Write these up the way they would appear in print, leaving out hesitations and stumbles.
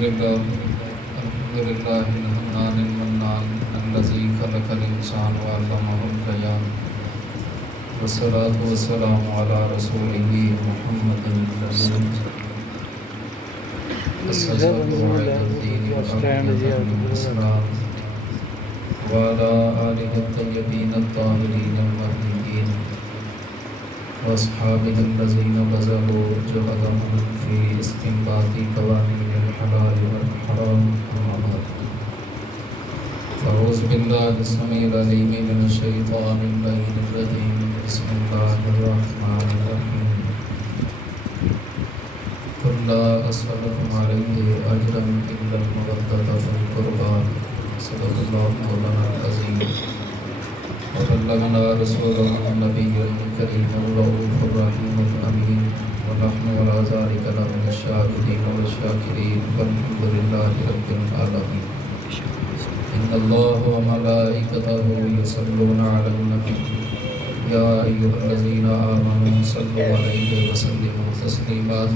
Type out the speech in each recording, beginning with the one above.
لله الحنان المنان الذي خلق الإنسان وعلمه البيان والصلاة والسلام على رسوله محمد الذي أسس قواعد الدين وأبنيته بالإسلام وعلى آله الطيبين الطاهرين المهديين وأصحابه الذين بذلوا جهدهم في استنباط قوانين الحلال والحرام أما بعد فأعوذ بالله السميع العليم من الشيطان اللعين الرجيم بسم الله الرحمن الرحيم قل لا أسألكم عليه أجرا إلا المودة في القربى صدق الله مولانا العظيم وبلغنا رسوله النبي الكريم الرؤوف الرحيم الأمين ونحن على ذلك لمن الشاهدين والشاكرين والحمد لله رب العالمين إن الله وملائكته يصلون على النبي يا أيها الذين آمنوا صلوا عليه وسلموا تسليما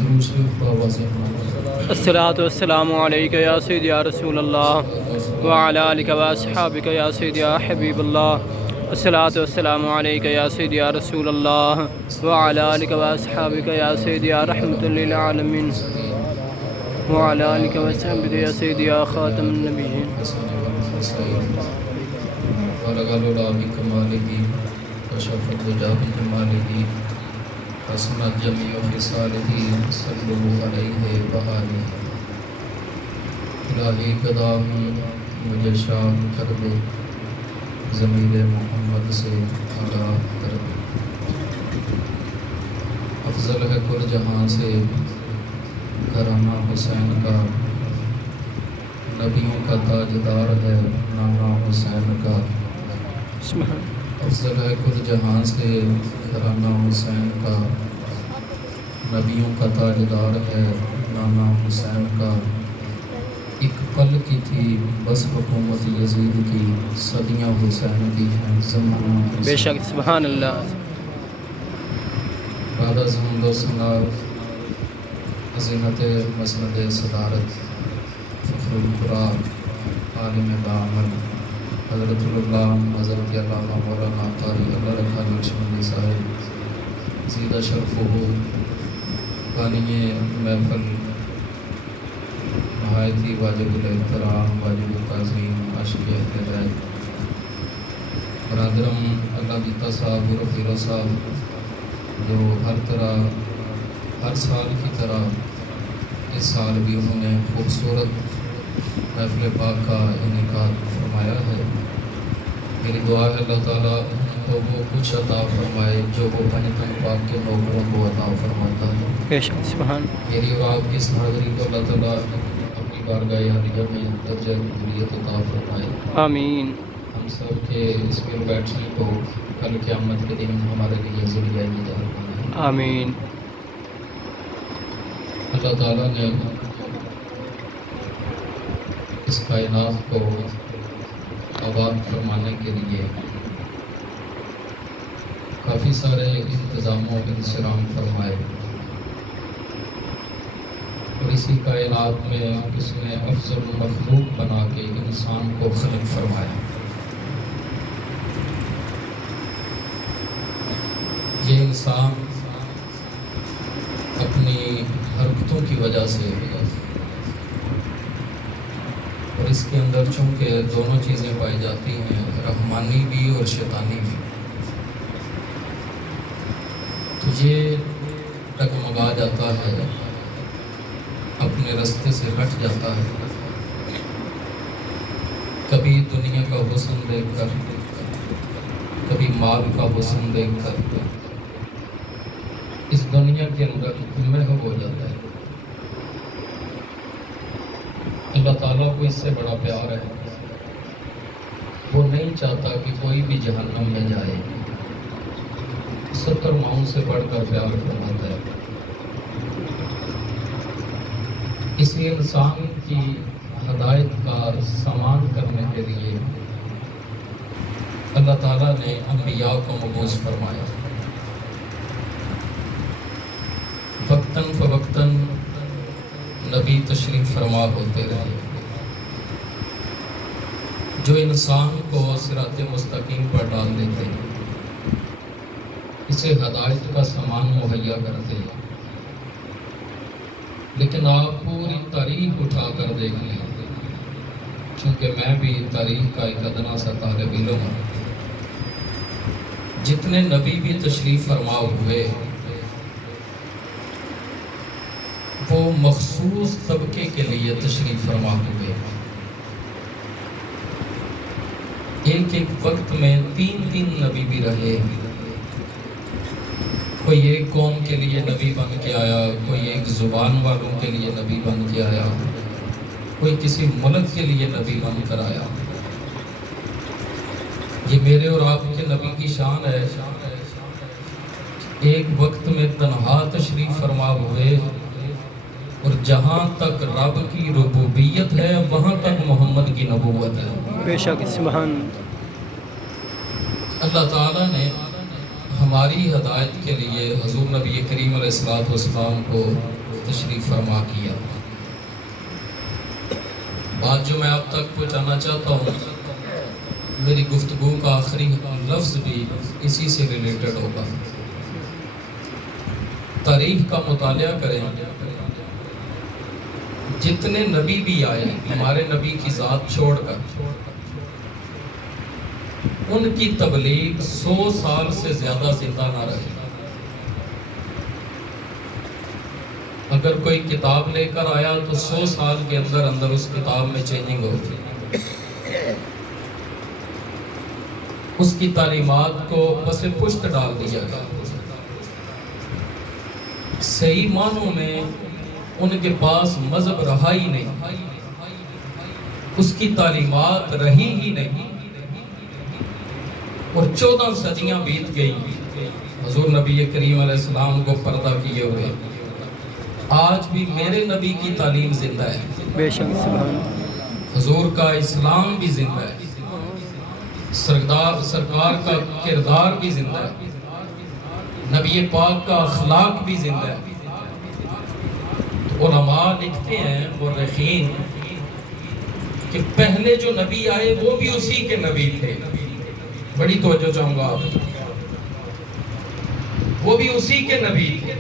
الصلاة والسلام عليك يا سيدي يا رسول الله وعلى آلك وأصحابك يا سيدي يا حبيب الله الصلاة والسلام عليك يا سيدي يا رسول الله وعلى آلك وأصحابك يا سيدي يا رحمة للعالمين وعلى آلك وأصحابك يا سيدي يا خاتم النبيين ورغلوا بكماله وشف الدجى بجماله حسنت جميع خصاله صلوا عليه وآله الہی قدام مجھے شام کر دے ضمیر محمد سے آگاہ کر دے افضل ہے کل جہاں سے گھرانہ حسین کا نبیوں کا تاجدار ہے نانا حسین کا افضل ہے کل جہاں سے گھرانہ حسین کا نبیوں کا تاجدار ہے نانا حسین کا ایک پل کی تھی بس حکومت یزید کی صدیاں حسین کی ہیں زمانہ بے شک سبحان اللہ بعد از حمد و ثنا عظیمت مسند صدارت فخر القرآ عالم بعمل حضرت اللہ حضرت علامہ مولانا قاری اللہ رکھا لکشمندی صاحب زیدہ شرف ہو بانی محفل نہایت ہی واجب الاحترام واجب التعظیم عاشق ہدایت برادرم اللہ دیتا صاحب رفیرہ صاحب جو ہر سال کی طرح اس سال بھی انہوں نے خوبصورت محفل پاک کا انعقاد فرمایا ہے میری دعا ہے اللہ تعالیٰ کو وہ کچھ عطا فرمائے جو وہ پنجتن پاک کے نوکروں کو عطا فرماتا ہے بے شک سبحان میری اور آپ کی اس حاضری کو اللہ تعالیٰ اپنی بارگاہ عالیہ میں درجہ قبولیت عطا فرمائے آمین ہم سب کے اس میں بیٹھنے کو کل قیامت کے دن ہمارے لیے ذریعہ نجات بنائے آمین اللہ تعالیٰ نے اس کائنات کو آباد فرمانے کے لیے کافی سارے انتظاموں کا انصرام فرمائے اور اسی کائنات میں اس نے افضل مخلوق بنا کے انسان کو خلق فرمایا یہ انسان اپنی حرکتوں کی وجہ سے اور اس کے اندر چونکہ دونوں چیزیں پائی جاتی ہیں رحمانی بھی اور شیطانی بھی تو یہ ڈگمگا جاتا ہے اپنے رستے سے ہٹ جاتا ہے کبھی دنیا کا حسن دیکھ کر کبھی مال کا حسن دیکھ کر اس دنیا کے اندر محو ہو جاتا ہے اللہ تعالیٰ کو اس سے بڑا پیار ہے وہ نہیں چاہتا کہ کوئی بھی جہنم میں جائے 70 ماؤں سے بڑھ کر پیار فرماتا ہے اسی انسان کی ہدایت کا سامان کرنے کے لیے اللہ تعالیٰ نے انبیاء کو مبعوث فرمایا وقتاً فوقتاً نبی تشریف فرما ہوتے رہے، جو انسان کو صراط مستقیم پر ڈال دیتے، اسے ہدایت کا سامان مہیا کرتے۔ لیکن آپ پوری تاریخ اٹھا کر دیکھ لیں، چونکہ میں بھی تاریخ کا ایک ادنا سا طالب علم ہوں، جتنے نبی بھی تشریف فرما ہوئے وہ مخصوص طبقے کے لیے تشریف فرما ہوئے۔ ایک ایک وقت میں تین نبی بھی رہے، کوئی ایک قوم کے لیے نبی بن کے آیا، کوئی ایک زبان والوں کے لیے نبی بن کے آیا، کوئی کسی ملک کے لیے نبی بن کر آیا۔ یہ میرے اور آپ کے نبی کی شان ہے، ایک وقت میں تنہا تشریف فرما ہوئے، اور جہاں تک رب کی ربوبیت ہے وہاں تک محمد کی نبوت ہے۔ بے شک سبحان اللہ تعالیٰ نے ہماری ہدایت کے لیے حضور نبی کریم علیہ السلام کو تشریف فرما کیا۔ بات جو میں آپ تک پہنچانا چاہتا ہوں، میری گفتگو کا آخری لفظ بھی اسی سے ریلیٹڈ ہوگا۔ تاریخ کا مطالعہ کریں، جتنے نبی بھی آئے ہمارے نبی کی ذات چھوڑ کر، ان کی تبلیغ 100 سال سے زیادہ زندہ نہ رہی۔ اگر کوئی کتاب لے کر آیا تو 100 سال کے اندر اندر اس کتاب میں چینجنگ ہوتی، اس کی تعلیمات کو پس پشت ڈال دیا گیا۔ صحیح معنوں میں ان کے پاس مذہب رہا ہی نہیں، اس کی تعلیمات رہی ہی نہیں، اور 14 صدیاں بیت گئی حضور نبی کریم علیہ السلام کو پردہ کیے ہوئے۔ آج بھی میرے نبی کی تعلیم زندہ ہے، بے شک سبحان حضور کا اسلام بھی زندہ ہے، سرکار کا کردار بھی زندہ ہے، نبی پاک کا اخلاق بھی زندہ ہے۔ علماء لکھتے ہیں مورخین کہ پہلے جو نبی آئے وہ بھی اسی کے نبی تھے۔ بڑی توجہ چاہوں گا آپ، وہ بھی اسی کے نبی تھے،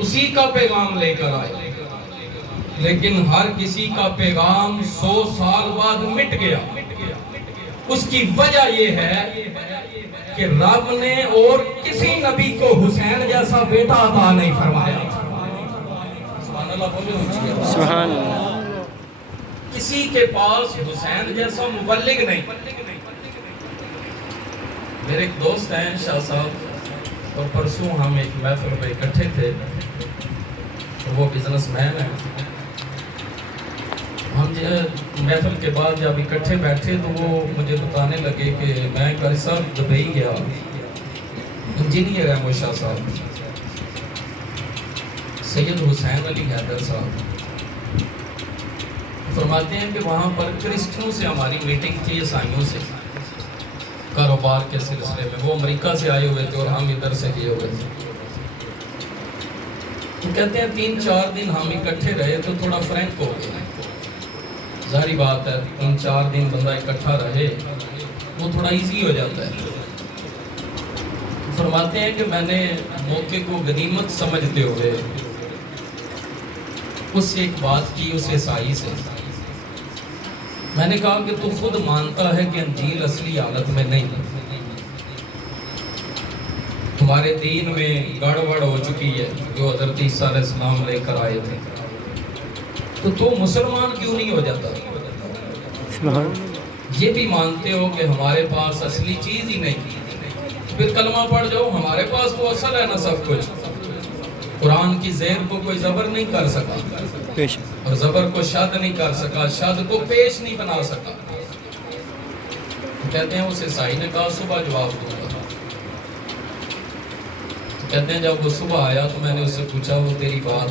اسی کا پیغام لے کر آئے، لیکن ہر کسی کا پیغام 100 سال بعد مٹ گیا۔ اس کی وجہ یہ ہے کہ رب نے اور کسی نبی کو حسین جیسا بیٹا عطا نہیں فرمایا۔ سبحان کسی کے پاس حسین جیسا مبلغ نہیں۔ میرے ایک دوست ہیں شاہ صاحب، اور پرسوں ہم ایک محفل پہ اکٹھے تھے، وہ بزنس مین ہیں۔ ہم محفل کے بعد جب اکٹھے بیٹھے تو وہ مجھے بتانے لگے کہ میں قاری صاحب دبئی گیا، انجینئر ہیں وہ شاہ صاحب، سید حسین علی حیدر صاحب، فرماتے ہیں کہ وہاں پر کرسچنوں سے ہماری میٹنگ تھی، عیسائیوں سے، کاروبار کے سلسلے میں۔ وہ امریکہ سے آئے ہوئے تھے اور ہم ادھر سے گئے ہوئے تھے۔ تو کہتے ہیں 3-4 دن ہم اکٹھے رہے تو تھوڑا فرینک ہو گئے۔ ظاہری بات ہے 3-4 دن بندہ اکٹھا رہے وہ تھوڑا ایزی ہو جاتا ہے۔ فرماتے ہیں کہ میں نے موقع کو غنیمت سمجھتے ہوئے اس سے ایک بات کی، اس عیسائی سے میں نے کہا کہ تو خود مانتا ہے کہ انجیل اصلی حالت میں نہیں، تمہارے دین میں گڑبڑ ہو چکی ہے جو حضرت عیسیٰ علیہ السلام لے کر آئے تھے، تو مسلمان کیوں نہیں ہو جاتا؟ یہ بھی مانتے ہو کہ ہمارے پاس اصلی چیز ہی نہیں، پھر کلمہ پڑھ جاؤ، ہمارے پاس تو اصل ہے نا سب کچھ۔ قرآن کی زیر کو کوئی زبر نہیں کر سکا، اور زبر کو شد نہیں کر سکا، شد کو پیش نہیں بنا سکا۔ کہتے ہیں اس عیسائی نے کہا صبح جواب دوں گا۔ کہتے ہیں جب وہ صبح آیا تو میں نے اس سے پوچھا وہ تیری بات،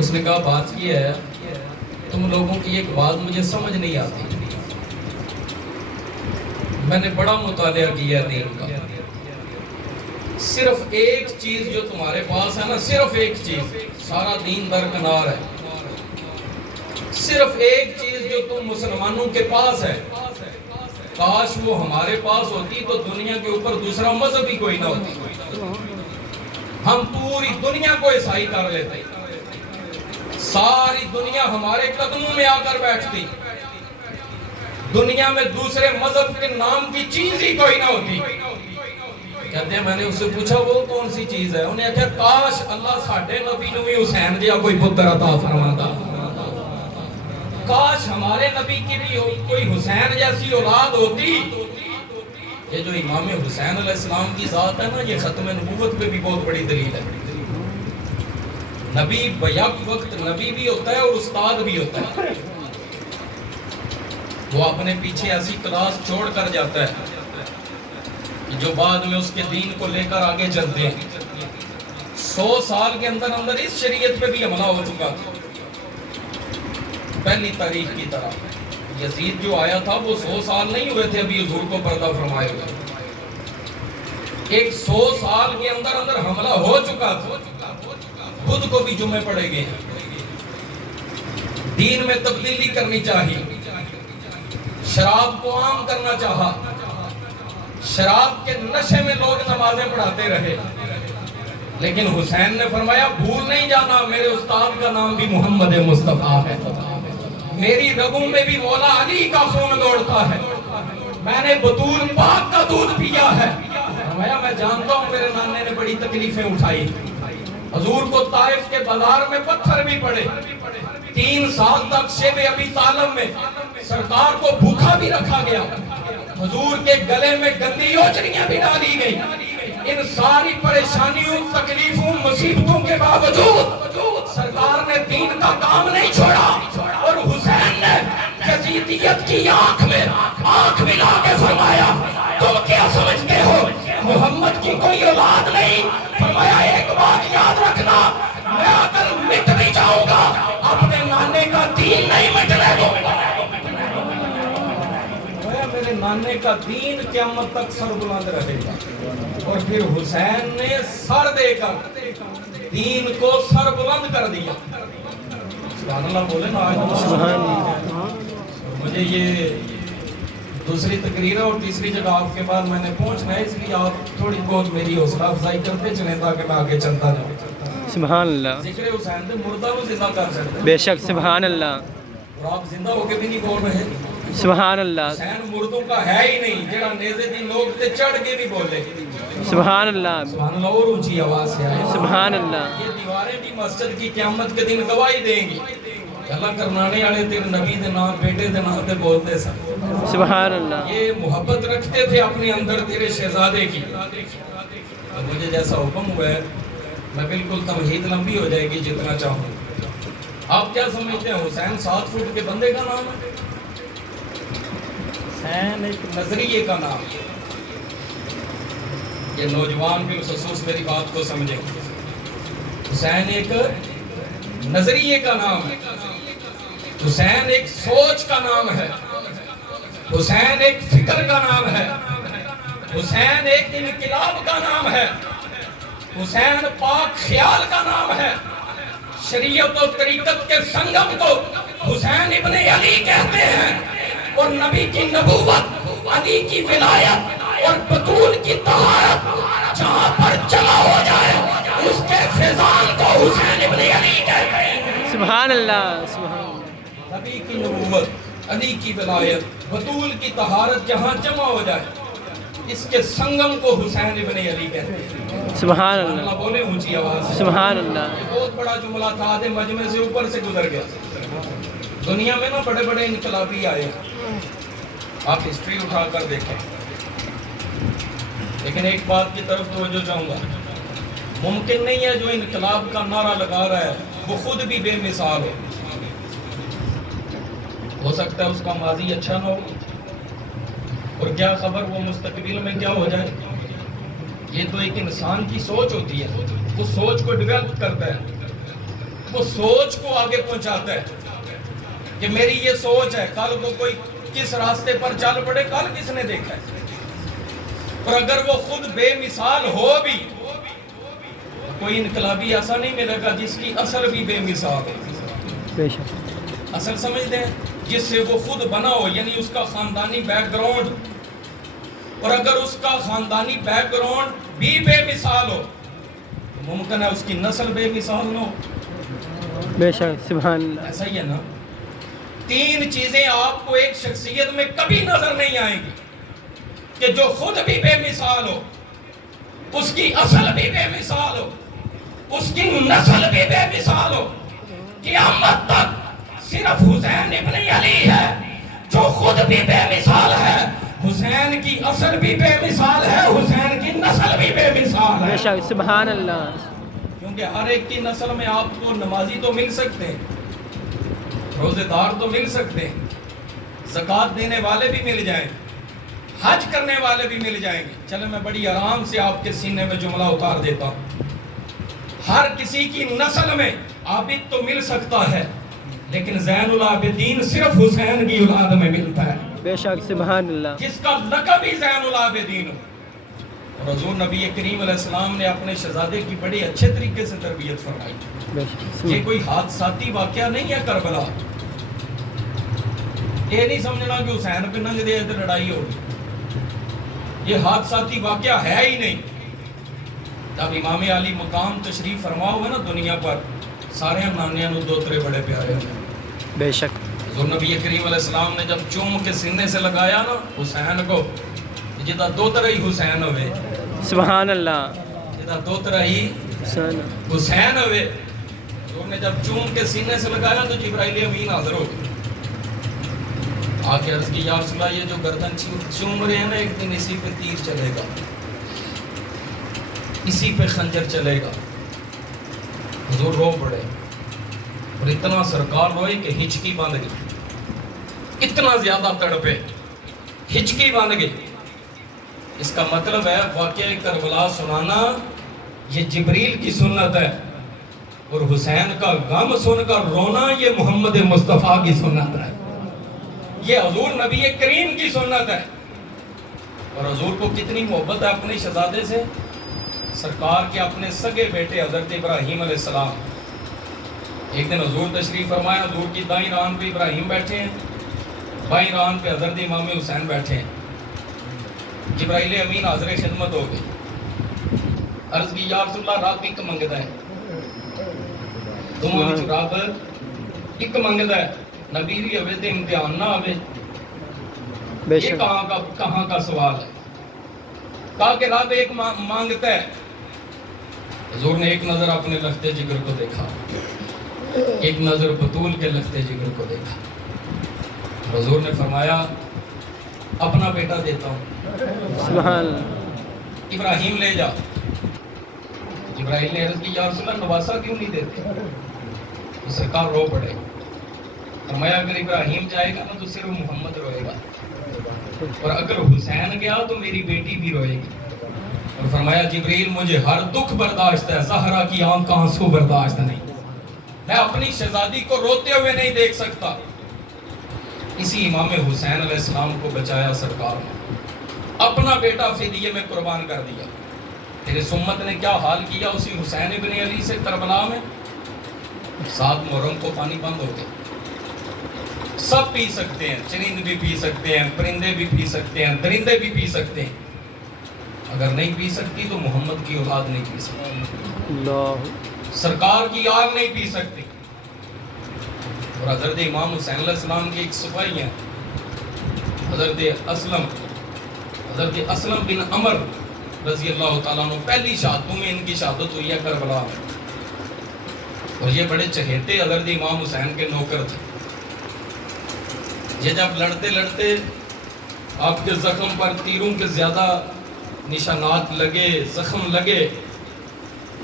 اس نے کہا بات یہ ہے تم لوگوں کی ایک بات مجھے سمجھ نہیں آتی، میں نے بڑا مطالعہ کیا دین کا، صرف ایک چیز جو تمہارے پاس ہے نا، صرف ایک چیز، سارا دین درکنار ہے، صرف ایک چیز جو تم مسلمانوں کے پاس ہے، کاش وہ ہمارے پاس ہوتی تو دنیا کے اوپر دوسرا مذہب ہی کوئی نہ ہوتی، ہم پوری دنیا کو عیسائی کر لیتے، ساری دنیا ہمارے قدموں میں آ کر بیٹھتی، دنیا میں دوسرے مذہب کے نام کی چیز ہی کوئی نہ ہوتی۔ کہتے ہیں میں نے اس سے پوچھا وہ کون سی چیز ہے، انہیں کہا کاش اللہ ساڈے نبی نو بھی حسین جیسا کوئی پتر عطا فرماتا، کاش ہمارے نبی کی بھی کوئی حسین جیسی اولاد ہوتی۔ یہ جو امام حسین علیہ السلام کی ذات ہے نا، یہ ختم نبوت پہ بھی بہت بڑی دلیل ہے۔ نبی بیک وقت نبی بھی ہوتا ہے اور استاد بھی ہوتا ہے، وہ اپنے پیچھے ایسی کلاس چھوڑ کر جاتا ہے جو بعد میں اس کے دین کو لے کر آگے چلتے ہیں۔ 100 سال کے اندر اندر اس شریعت پہ بھی حملہ ہو چکا تھا، پہلی تاریخ کی طرح۔ یزید جو آیا تھا وہ 100 سال نہیں ہوئے تھے ابھی حضور کو پردہ فرمائے ہوئے، ایک 100 سال کے اندر اندر حملہ ہو چکا تھا۔ خود کو بھی جمعے پڑے گئے، دین میں تبدیلی کرنی چاہیے، شراب کو عام کرنا چاہا، شراب کے نشے میں لوگ نمازیں پڑھاتے رہے، لیکن حسین نے فرمایا بھول نہیں جانا میرے استاد کا نام بھی محمد مصطفیٰ ہے، میری رگوں میں بھی مولا علی کا خون دوڑتا ہے، میں نے بطول پاک کا دودھ پیا ہے۔ فرمایا میں جانتا ہوں میرے نانے نے بڑی تکلیفیں اٹھائی، حضور کو طائف کے بازار میں پتھر بھی پڑے، 3 سال تک شیب ابی طالب میں سرکار کو بھوکا بھی رکھا گیا، حضور کے گلے میں گندی اوچریاں بھی ڈالی گئی۔ ان ساری پریشانیوں، تکلیفوں، مصیبتوں کے باوجود سرکار نے دین کا کام نہیں چھوڑا، اور حسین نے یزیدیت کی آنکھ میں آنکھ ملا کے فرمایا تم کیا سمجھتے ہو محمد کی کوئی اولاد نہیں؟ فرمایا ایک بات یاد رکھنا، میں آ کر مٹ بھی جاؤں گا، اپنے نانے کا دین نہیں مٹنے دوں گا۔ میرے نانے کا دین قیامت تک سر بلند رہے گا۔ اور پھر حسین نے سر دے کر دین کو سر بلند کر دیا۔ سبحان اللہ بولے نا۔ مجھے یہ دوسری تقریر اور تیسری جگہ آپ کے بعد میں نے پہنچنا ہے، اس لیے آپ تھوڑی بہت میری حوصلہ افزائی کرتے چلیں تاکہ میں آگے چلتا جاؤں۔ سبحان اللہ۔ ذکر حسین سے مردہ کو زندہ کر سکتے ہیں، بے شک سبحان اللہ۔ اور آپ زندہ ہو کے بھی نہیں بول رہے۔ سبحان اللہ۔ حسین مردوں کا ہے ہی نہیں، جڑا نیزے دی لوگ تے چڑھ کے بھی بولے۔ سبحان اللہ۔ سبحان اللہ، اور اونچی آواز سے آئے۔ سبحان اللہ۔ یہ دیواریں بھی مسجد کی قیامت کے دن گواہی دیں گی کہ اللہ کرنانے والے تیرے نبی دے نام، بیٹے دے نام تے بولتے سن۔ سبحان اللہ۔ یہ محبت رکھتے تھے اپنے اندر تیرے شہزادے کی۔ اور مجھے جیسا حکم ہوا ہے میں بالکل تمہید لمبی ہو جائے گی جتنا چاہوں۔ آپ کیا سمجھتے ہیں حسین 7 فٹ کے بندے کا نام ہے؟ حسین ایک نظریے کا نام ہے۔ یہ نوجوان بالخصوص میری بات کو سمجھیں، حسین ایک نظریے کا نام ہے، حسین ایک سوچ کا نام ہے، حسین ایک فکر کا نام ہے، حسین ایک انقلاب کا نام ہے، حسین پاک خیال کا نام ہے۔ شریعت و طریقت کے سنگم کو حسین ابن علی کہتے ہیں، اور نبی کی نبوت، علی کی ولایت اور بطول کی طہارت جہاں پر جمع ہو جائے اس کے فیضان کو حسین ابن علی کہتے ہیں۔ سبحان اللہ۔ سبحان اللہ۔ نبی کی نبوت، علی کی ولایت، بطول کی طہارت جہاں جمع ہو جائے اس کے سنگم کو حسین ابن علی کہتے ہیں۔ سبحان اللہ۔ بولے اونچی آواز سے۔ سبحان اللہ۔ یہ بہت بڑا جملہ تھا، آدھے مجمع سے اوپر سے گزر گیا۔ دنیا میں نا بڑے بڑے انقلابی آئے، آپ ہسٹری اٹھا کر دیکھیں، لیکن ایک بات کی طرف توجہ چاہوں گا، ممکن نہیں ہے جو انقلاب کا نعرہ لگا رہا ہے وہ خود بھی بے مثال ہو سکتا ہے اس کا ماضی اچھا نہ ہو، اور کیا خبر وہ مستقبل میں کیا ہو جائے۔ یہ تو ایک انسان کی سوچ ہوتی ہے، وہ سوچ کو ڈیولپ کرتا ہے، وہ سوچ کو آگے پہنچاتا ہے کہ میری یہ سوچ ہے، کل کو کوئی کس راستے پر چل پڑے کل کس نے دیکھا ہے۔ اور اگر وہ خود بے مثال ہو بھی، کوئی انقلابی ایسا نہیں ملے گا جس کی اثر بھی بے مثال ہے۔ بے شک اصل سمجھتے ہیں جس سے وہ خود بنا ہو، یعنی اس کا خاندانی بیک گراؤنڈ، اور اگر اس کا خاندانی بیک گراؤنڈ بھی بے مثال ہو تو ممکن ہے اس کی نسل بے مثال نہ ہو۔ بے شک سبحان اللہ۔ ایسا ہی ہے نا؟ تین چیزیں آپ کو ایک شخصیت میں کبھی نظر نہیں آئیں گی کہ جو خود بھی بے مثال ہو، اس کی اصل بھی بے مثال ہو، اس کی نسل بھی بے مثال ہو۔ قیامت تک صرف حسین ابن علی ہے جو خود بھی بے مثال ہے، حسین کی اصل بھی بے مثال ہے، حسین کی نسل بھی بے مثال ہے۔ بے شک سبحان اللہ۔ کیونکہ ہر ایک کی نسل میں آپ کو نمازی تو مل سکتے ہیں، روزے دار تو مل سکتے ہیں، زکوٰۃ دینے والے بھی مل جائیں گے، حج کرنے والے بھی مل جائیں گے۔ چلے میں بڑی آرام سے آپ کے سینے میں جملہ اتار دیتا ہوں، ہر کسی کی نسل میں عابد تو مل سکتا ہے، لیکن زین العابدین صرف حسین کی اولاد میں ملتا ہے، بے شک سبحان اللہ۔ جس کا لقب ہی زین العابدین ہو۔ اور حضور نبی کریم علیہ السلام نے اپنے شہزادے کی بڑے اچھے طریقے سے تربیت فرمائی۔ بے شک یہ کوئی حادثاتی واقعہ نہیں ہے کربلا، یہ نہیں سمجھنا کہ حسین پہ ننگ دے تو لڑائی ہوگی، یہ حادثاتی واقعہ ہے ہی نہیں۔ جب امام علی مقام تشریف فرما ہوئے نا دنیا پر، سارے نانیاں نو دوترے بڑے پیارے ہوئے۔ بے شک حضور نبی کریم علیہ السلام نے جب چوم کے سینے سے لگایا نا حسین کو، جدا دوترا ہی حسین ہوئے، سبحان اللہ۔ جدا دوترا ہی حسین ہوئے۔ حضور نے جب چوم کے سینے سے لگایا تو جبرائیل امین حاضر ہو گئے، آ کے عرض کی یا رسول اللہ یہ جو گردن چوم رہے ہیں نا ایک دن اسی پہ تیر چلے گا، اسی پہ خنجر چلے گا۔ حضور رو پڑے اور اتنا سرکار روئے کہ ہچکی بند گئی، اتنا زیادہ تڑپے ہچکی بند گئی۔ اس کا مطلب ہے واقعہ کربلا سنانا یہ جبریل کی سنت ہے، اور حسین کا غم سن کر رونا یہ محمد مصطفیٰ کی سنت ہے، یہ حضور نبی کریم کی سنت ہے۔ اور حضور کو کتنی محبت ہے اپنے شہزادے سے، سرکار کے اپنے سگے بیٹے حضرت ابراہیم علیہ السلام، ایک دن حضور تشریف فرمایا، حضور کی دائیں ران پہ ابراہیم بیٹھے ہیں، بائیں ران پہ حضرت امام حسین بیٹھے ہیں۔ جبرائیل امین حاضر خدمت ہو گئی، عرض کی یا رسول اللہ رب ایک منگتا ہے، دونوں وچ رب ایک منگتا ہے، نبی بھی ہوئے تے امتحان نہ ہوئے، یہ کہاں کا سوال ہے؟ کہا کہ رب ایک مانگتا ہے۔ حضور نے ایک نظر اپنے لخت جگر کو دیکھا، ایک نظر بطول کے لخت جگر کو دیکھا، حضور نے فرمایا اپنا بیٹا دیتا ہوں، سبحان اللہ۔ ابراہیم لے جا۔ جبرائیل نے عرض کی یا رسول اللہ نواسا کیوں نہیں دیتے؟ تو سرکار رو پڑے، فرمایا اگر ابراہیم جائے گا نا تو صرف محمد روئے گا، اور اگر حسین گیا تو میری بیٹی بھی روئے گی۔ اور فرمایا جبریل مجھے ہر دکھ برداشت ہے، زہرا کی آنکھ کا آنسو برداشت نہیں، میں اپنی شہزادی کو روتے ہوئے نہیں دیکھ سکتا۔ اسی امام حسین علیہ السلام کو بچایا سرکار نے، اپنا بیٹا فدیے میں قربان کر دیا۔ تیرے سمت نے کیا حال کیا اسی حسین ابن علی سے کربلا میں؟ 7 محرم کو پانی بند ہو گیا، سب پی سکتے ہیں، چرند بھی پی سکتے ہیں، پرندے بھی پی سکتے ہیں، درندے بھی پی سکتے ہیں، اگر نہیں پی سکتی تو محمد کی اولاد نہیں پی سکتی، اللہ سرکار کی آگ نہیں پی سکتی۔ اور حضرت امام حسین علیہ السلام کی ایک سپاہی ہیں حضرت اسلم بن عمر رضی اللہ تعالیٰ عنہ، پہلی شہادتوں میں ان کی شہادت ہوئی ہے کربلا میں، اور یہ بڑے چہیتے حضرت امام حسین کے نوکر تھے۔ یہ جب لڑتے لڑتے آپ کے زخم پر تیروں کے زیادہ نشانات لگے، زخم لگے،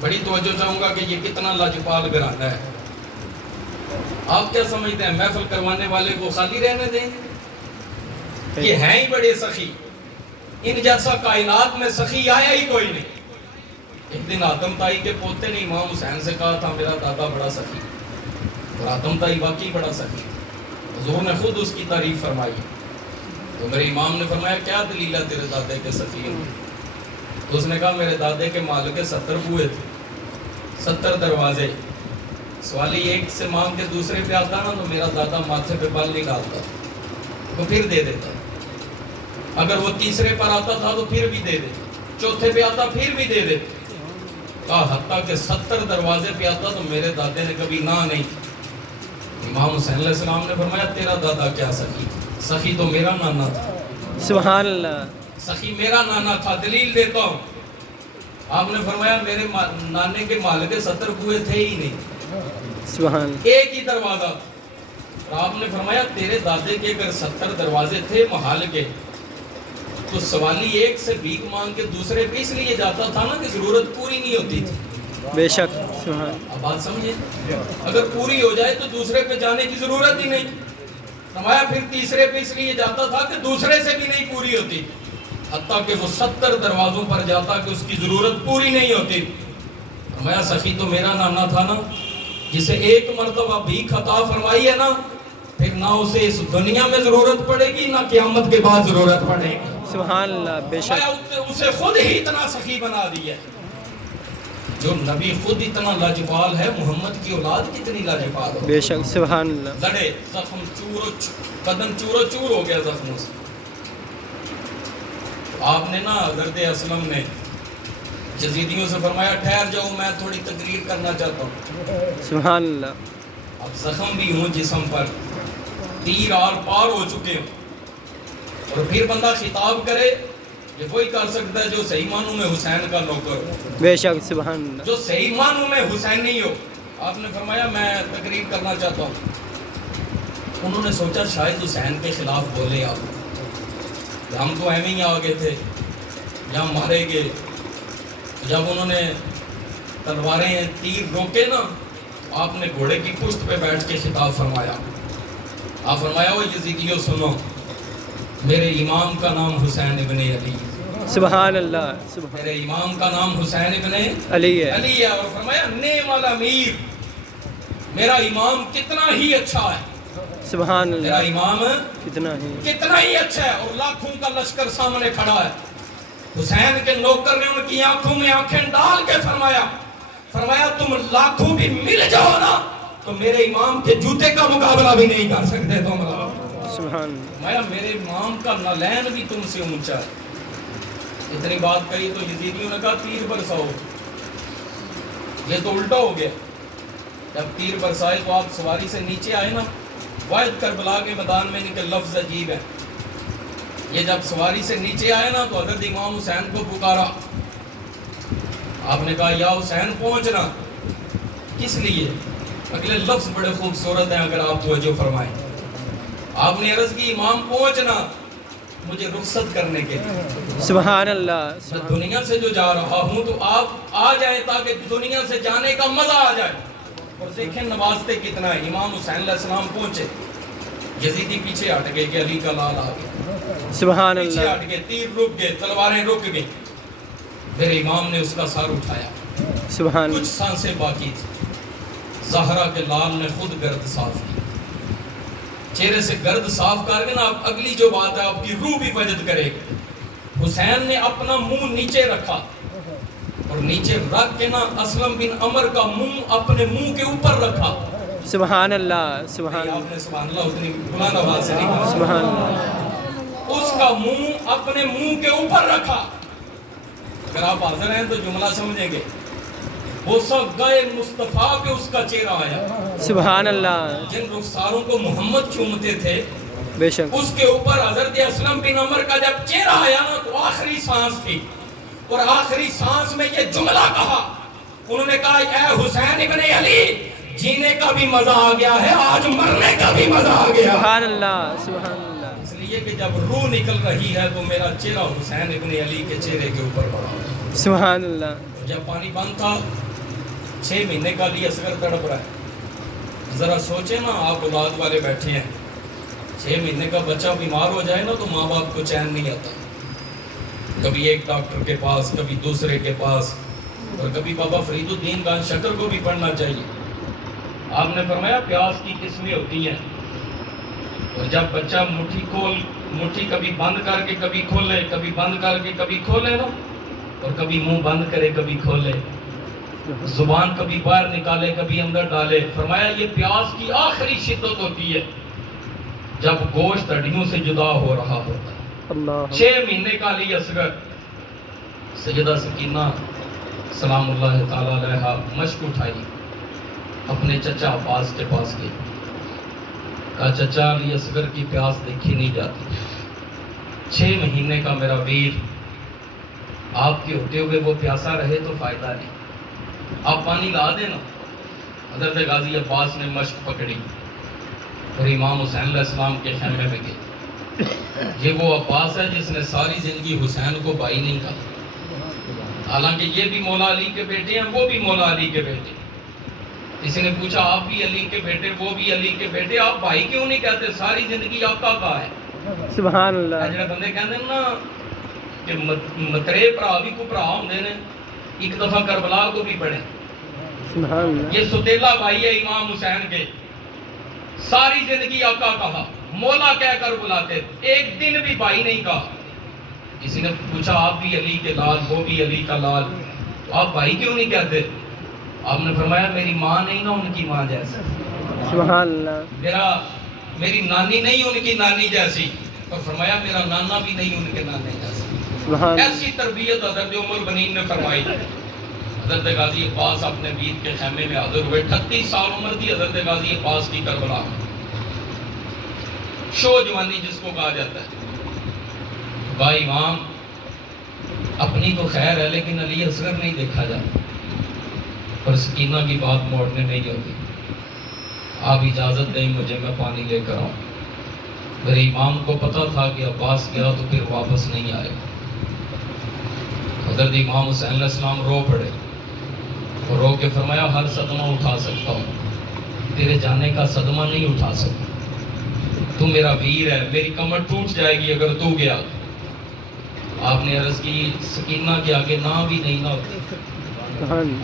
بڑی توجہ چاہوں گا کہ یہ کتنا لاجپال گھرانہ ہے۔ آپ کیا سمجھتے ہیں محفل کروانے والے کو خالی رہنے دیں گے؟ یہ ہیں ہی بڑے سخی، ان جیسا کائنات میں سخی آیا ہی کوئی نہیں۔ ایک دن آدم تائی کے پوتے نے امام حسین سے کہا تھا میرا دادا بڑا سخی، اور آدم تائی واقعی بڑا سخی، حضور نے خود اس کی تعریف فرمائی۔ تو میرے امام نے فرمایا کیا دلیل ہے تیرے دادے کے سخی؟ تو اس نے کہا میرے دادے کے مال کے 70 بوئے تھے، 70 دروازے، سوالی ایک سے مانگ کے دوسرے پہ آتا نا تو میرا دادا ماتھے پہ بال نکالتا تو پھر دے دیتا، اگر وہ تیسرے پر آتا تھا تو پھر بھی دے دیتا، چوتھے پہ آتا پھر بھی دے دیتا، کہا حتیٰ کہ 70 دروازے پہ آتا تو میرے دادے نے کبھی نہ نہیں۔ امام حسین علیہ السلام نے فرمایا تیرا دادا کیا سخی تھا، سخی تو میرا نانا تھا، سبحان اللہ، سخی میرا نانا تھا، دلیل دیتا ہوں۔ آپ نے فرمایا میرے نانے کے مال کے 70 بوئے تھے ہی نہیں، سبحان اللہ، ایک ہی دروازہ، اور آپ نے فرمایا تیرے دادے کے اگر 70 دروازے تھے محال کے تو سوالی ایک سے بھیک مانگ کے دوسرے پہ اس لیے جاتا تھا نا کہ ضرورت پوری نہیں ہوتی تھی۔ بے شک، سبحان، اب بات سمجھے، اگر پوری ہو جائے تو دوسرے پہ جانے کی ضرورت ہی نہیں، فرمایا پھر تیسرے پہ اس لیے جاتا تھا کہ دوسرے سے بھی نہیں پوری ہوتی، حتیٰ کہ وہ 70 دروازوں پر جاتا کہ اس کی ضرورت پوری نہیں ہوتی۔ فرمایا سخی تو میرا نانا تھا نا، جسے ایک مرتبہ بھیک عطا فرمائی ہے نا پھر نہ اسے اس دنیا میں ضرورت پڑے گی نہ قیامت کے بعد ضرورت پڑے گی۔ سبحان اللہ، بے شک، اسے خود ہی اتنا سخی بنا دیا، جو نبی خود اتنا لاجوال ہے، محمد کی اولاد کتنی لاجوال ہو، بے شک، سبحان اللہ، لڑے زخم بدن چور و چور ہو گیا زخموں سے۔ آپ نے نا حضرت اسلم نے یزیدیوں سے فرمایا ٹھہر جاؤ میں تھوڑی تقریر کرنا چاہتا ہوں۔ سبحان اللہ، اب زخم بھی ہوں جسم پر، تیر آر پار ہو چکے ہوں، اور پھر بندہ خطاب کرے یہ وہی کر سکتا ہے جو صحیح معنوں میں حسین کا نوکر ہو، بے شک، سبحان اللہ، جو صحیح معنوں میں حسین نہیں ہو۔ آپ نے فرمایا میں تقریر کرنا چاہتا ہوں۔ انہوں نے سوچا شاید حسین کے خلاف بولے آپ، ہم تو ایم ہی آگے تھے یا مارے گئے۔ جب انہوں نے تلواریں تیر روکے نا آپ نے گھوڑے کی پشت پہ بیٹھ کے خطاب فرمایا، آپ فرمایا وہ یزیدیو سنو، میرے امام کا نام حسین ابن علی، سبحان اللہ، سبحان، میرے امام کا نام حسین ابن علی ہے، علی ہے، اور فرمایا نعم الامیر، میرا امام کتنا ہی اچھا ہے، سبحان میرا اللہ، امام کتنا ہی اچھا ہے، اور لاکھوں کا لشکر سامنے کھڑا ہے۔ حسین کے نوکر نے ان کی آنکھوں میں آنکھیں ڈال کے فرمایا تم لاکھوں بھی مل جاؤ نا تو میرے امام کے جوتے کا مقابلہ بھی نہیں کر سکتے تم لوگ۔ سبحان، فرمایا میرے امام کا نالین بھی تم سے اونچا ہے۔ اتنی بات کہی تو یزیدیوں نے کہا تیر برساؤ، یہ تو الٹا ہو گیا۔ جب تیر برسائے تو آپ سواری سے نیچے آئے نا، واحد کربلا کے میدان میں ان کے لفظ عجیب ہے، یہ جب سواری سے نیچے آئے نا تو حضرت امام حسین کو پکارا، آپ نے کہا یا حسین پہنچنا، کس لیے؟ اگلے لفظ بڑے خوبصورت ہیں اگر آپ توجہ فرمائیں۔ آپ نے عرض کی امام پہنچنا مجھے رخصت کرنے کے لیے، سبحان اللہ، میں دنیا سے جو جا رہا ہوں تو آپ آ جائیں تاکہ دنیا سے جانے کا مزہ آ جائے۔ اور دیکھیں نوازتے کتنا ہے، امام حسین علیہ السلام پہنچے، یزیدی پیچھے ہٹ گئے کہ علی کا لال آ گیا، سبحان پیچھے اللہ، ہٹ گئے، تیر رک گئے، تلواریں رک گئی، میرے امام نے اس کا سر اٹھایا، سبحان کچھ سانسیں باقی تھی، زہرا کے لال نے خود گرد صاف کی، چہرے سے گرد صاف کر کے نا اب اگلی جو بات ہے آپ کی روح بھی وجد کرے گی۔ حسین نے اپنا منہ نیچے رکھا اور نیچے رکھ کے نا اسلم بن عمر کا منہ اپنے منہ کے اوپر رکھا۔ سبحان اللہ، سبحان آپ نے سبحان اللہ اتنی بلند آواز سے نہیں کہا، سبحان اللہ، اس کا منہ اپنے منہ کے اوپر رکھا۔ اگر آپ حاضر ہیں تو جملہ سمجھیں گے، وہ سب گئے مصطفیٰ پہ اس کا چہرہ آیا، سبحان اللہ، جن رخساروں کو محمد چومتے تھے بے شک، اس کے اوپر حضرت اسلم بن عمر کا جب چہرہ آیا نا تو آخری سانس تھی، اور آخری سانس میں یہ جملہ کہا، انہوں نے کہا اے حسین ابن علی، جینے کا بھی مزہ آ گیا ہے، آج مرنے کا بھی مزہ آ گیا۔ سبحان اللہ، سبحان اللہ، اس لیے کہ جب روح نکل رہی ہے تو میرا چہرہ حسین ابن علی کے چہرے کے اوپر پڑا۔ سبحان اللہ، جب پانی بند تھا 6 مہینے کا علی اصغر تڑپ رہا ہے، ذرا سوچیں نا آپ اولاد والے بیٹھے ہیں، 6 مہینے کا بچہ بیمار ہو جائے نا تو ماں باپ کو چین نہیں آتا، کبھی ایک ڈاکٹر کے پاس، کبھی دوسرے کے پاس، اور کبھی بابا فرید الدین خان شکر کو بھی پڑھنا چاہیے۔ آپ نے فرمایا پیاس کی قسمیں ہوتی ہیں، اور جب بچہ مٹھی کبھی بند کر کے کبھی کھولے، کبھی بند کر کے کبھی کھولے نا اور کبھی منہ بند کرے کبھی کھولے، زبان کبھی باہر نکالے کبھی اندر ڈالے۔ فرمایا یہ پیاس کی آخری شدت ہوتی ہے جب گوشت ہڈیوں سے جدا ہو رہا ہوتا ہے۔ 6 مہینے کا علی اصغر، سیدہ سکینہ سلام اللہ تعالیٰ علیہا مشک اٹھائی، اپنے چچا عباس کے پاس گئی، کہا چچا علی اصغر کی پیاس دیکھی نہیں جاتی، 6 مہینے کا میرا ویر، آپ کے ہوتے ہوئے وہ پیاسا رہے تو فائدہ نہیں، آپ پانی لا دینا۔ حضرت غازی عباس نے مشک پکڑی اور امام حسین علیہ السلام کے خیمے میں گئے۔ یہ وہ عباس ہے جس نے ساری زندگی حسین کو بھائی نہیں کہا، حالانکہ یہ بھی مولا علی کے بیٹے ہیں، وہ بھی مولا علی کے بیٹے۔ کسی نے پوچھا آپ بھی علی کے بیٹے، وہ بھی علی کے بیٹے، آپ بھائی کیوں نہیں کہتے؟ ساری زندگی آقا کا ہے۔ سبحان اللہ۔ جڑے بندے کہتے ہیں نا کہ مترے بھرا بھی کو بھرا ہوندے نے، ایک دفعہ کربلا کو بھی پڑھیں۔ سبحان اللہ۔ یہ ستیلا بھائی ہے امام حسین کے، ساری زندگی آقا کہا، مولا کہہ کر بلاتے، ایک دن بھی بھائی نہیں کہا۔ کسی نے پوچھا آپ بھی علی کے لال، وہ بھی علی کا لال، آپ بھائی کیوں نہیں کہتے؟ آپ نے فرمایا میری ماں نہیں نا ان کی ماں جیسی، سبحان اللہ۔ میری نانی نہیں ان کی نانی جیسی، اور فرمایا میرا نانا بھی نہیں ان کے نانے جیسی۔ سبحان ایسی تربیت حضرت عمر بنین نے فرمائی۔ حضرت غازی عباس اپنے ویر کے خیمے میں حاضر ہوئے، 38 سال عمر تھی حضرت غازی عباس کی کربلا میں، شو جوانی جس کو کہا جاتا ہے۔ بھائی امام اپنی تو خیر ہے لیکن علی اصغر نہیں دیکھا جاتا، اور سکینہ کی بات موڑنے نہیں ہوتی، آپ اجازت دیں مجھے میں پانی لے کر آؤں۔ میرے امام کو پتا تھا کہ عباس گیا تو پھر واپس نہیں آئے۔ حضرت امام حسین علیہ السلام رو پڑے اور رو کے فرمایا ہر صدمہ اٹھا سکتا ہوں، تیرے جانے کا صدمہ نہیں اٹھا سکتا، تو میرا ویر ہے، میری کمر ٹوٹ جائے گی اگر تو گیا۔ آپ نے عرض کی سکینہ کے آگے نہ بھی نہیں نہ ہوتی،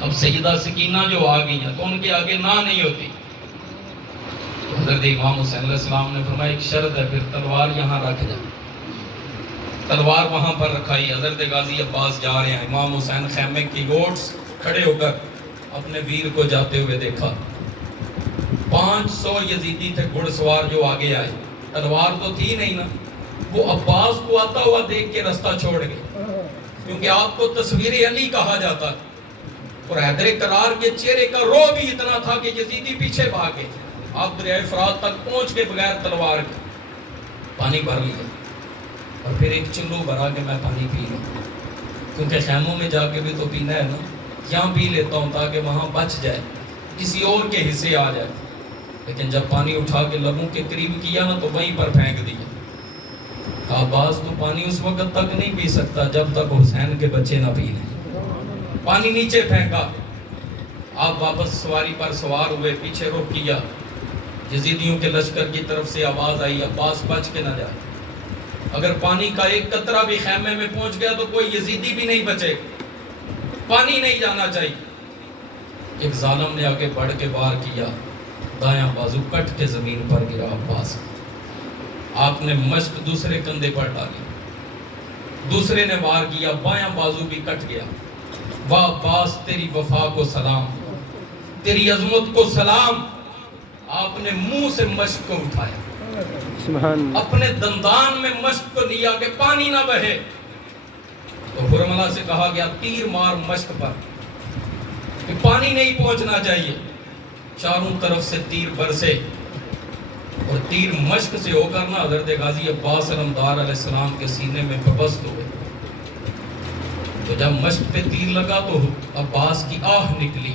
اب سیدہ سکینہ جو آ گئی ہیں تو ان کے آگے نہ نہیں ہوتی۔ حضرت امام حسین علیہ السلام نے فرمایا ایک شرط ہے، پھر تلوار یہاں رکھ جا۔ تلوار وہاں پر رکھائی، حضرت غازی عباس جا رہے ہیں، امام حسین خیمے کی گوٹس کھڑے ہو کر اپنے ویر کو جاتے ہوئے دیکھا۔ 500 یزیدی تھے گھڑ سوار جو آگے آئے، تلوار تو تھی نہیں نا، وہ عباس کو آتا ہوا دیکھ کے رستہ چھوڑ گئے، کیونکہ آپ کو تصویر علی کہا جاتا ہے، اور حیدر کرار کے چہرے کا رو بھی اتنا تھا کہ یزیدی پیچھے بھاگے۔ آپ دریائے فرات تک پہنچ کے بغیر تلوار کے پانی بھر لیا، اور پھر ایک چلو بھرا کے میں پانی پی لوں، کیونکہ خیموں میں جا کے بھی تو پینا ہے نا، یہاں پی لیتا ہوں تاکہ وہاں بچ جائے، کسی اور کے حصے آ جائے۔ لیکن جب پانی اٹھا کے لبوں کے قریب کیا نا تو وہیں پر پھینک دیا۔ عباس تو پانی اس وقت تک نہیں پی سکتا جب تک حسین کے بچے نہ پی لیں، پانی نیچے پھینکا۔ آپ واپس سواری پر سوار ہوئے، پیچھے رخ کیا، یزیدیوں کے لشکر کی طرف سے آواز آئی عباس بچ کے نہ جائے، اگر پانی کا ایک قطرہ بھی خیمے میں پہنچ گیا تو کوئی یزیدی بھی نہیں بچے، پانی نہیں جانا چاہیے۔ ایک ظالم نے آگے بڑھ کے وار کیا، دایاں بازو کٹ کے زمین پر گرا عباس۔ آپ نے مشق دوسرے کندھے پر ڈالی، دوسرے نے وار کیا، بایاں بازو بھی کٹ گیا۔ واہ عباس تیری وفا کو سلام، تیری عظمت کو سلام۔ آپ نے منہ سے مشق کو اٹھایا، اپنے دندان میں مشق کو لیا کہ پانی نہ بہے، تو حرملہ سے کہا گیا تیر مار مشق پر کہ پانی نہیں پہنچنا چاہیے۔ چاروں طرف سے تیر برسے اور تیر مشق سے ہو کر نہ حضرت غازی عباس علمدار علیہ السلام کے سینے میں پبست ہوئے۔ تو جب مشق پہ تیر لگا تو عباس کی آہ نکلی۔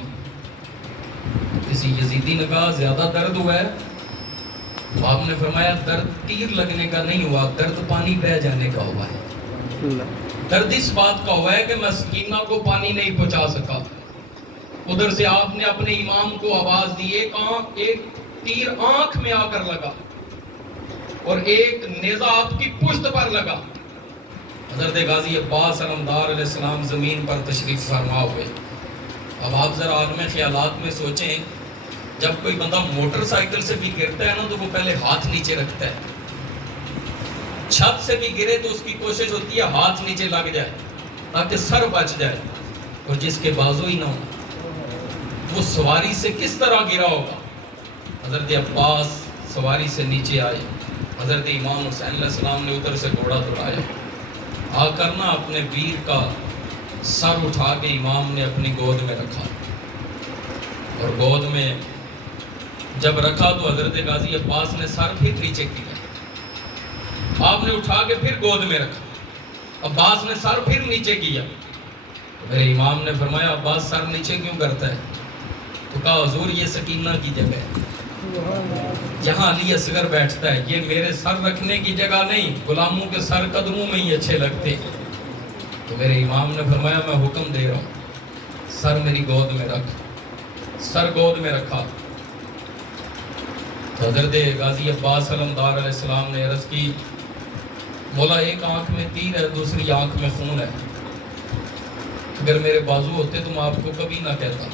کسی یزیدی نے کہا زیادہ درد ہوا ہے؟ آپ نے فرمایا درد تیر لگنے کا نہیں ہوا، درد پانی بہ جانے کا ہوا ہے۔ درد اس بات کا ہوا ہے کہ میں سکینہ کو پانی نہیں پہنچا سکا۔ ادھر سے آپ نے اپنے امام کو آواز دی، ایک تیر آنکھ میں آ کر لگا اور ایک نیزہ آپ کی پشت پر لگا۔ حضرت غازی عباس علمدار علیہ السلام زمین پر تشریف فرما ہوئے۔ اب آپ ذرا عالم خیالات میں سوچیں، جب کوئی بندہ موٹر سائیکل سے بھی گرتا ہے نا تو وہ پہلے ہاتھ نیچے رکھتا ہے، چھت سے بھی گرے تو اس کی کوشش ہوتی ہے ہاتھ نیچے لگ جائے، تاکہ سر بچ جائے اور جس کے بازو ہی نہ ہو وہ سواری سے کس طرح گرا ہوگا۔ حضرت عباس سواری سے نیچے آئے، حضرت امام حسین علیہ السلام نے ادھر سے گھوڑا دوڑایا، آ کر نہ اپنے ویر کا سر اٹھا کے امام نے اپنی گود میں رکھا، اور گود میں جب رکھا تو حضرت غازی عباس نے سر پھر نیچے کیا، آپ نے اٹھا کے پھر گود میں رکھا، عباس نے سر پھر نیچے کیا۔ میرے امام نے فرمایا عباس سر نیچے کیوں کرتا ہے؟ تو کہا حضور یہ سکینہ کی جگہ ہے، جہاں علی اصغر بیٹھتا ہے، یہ میرے سر رکھنے کی جگہ نہیں، غلاموں کے سر قدموں میں ہی اچھے لگتے ہیں۔ تو میرے امام نے فرمایا میں حکم دے رہا ہوں سر میری گود میں رکھ، سر گود میں رکھا۔ تو حضرت غازی عباس علمدار علیہ السلام نے عرض کی مولا ایک آنکھ میں تیر ہے دوسری آنکھ میں خون ہے، اگر میرے بازو ہوتے تو میں آپ کو کبھی نہ کہتا،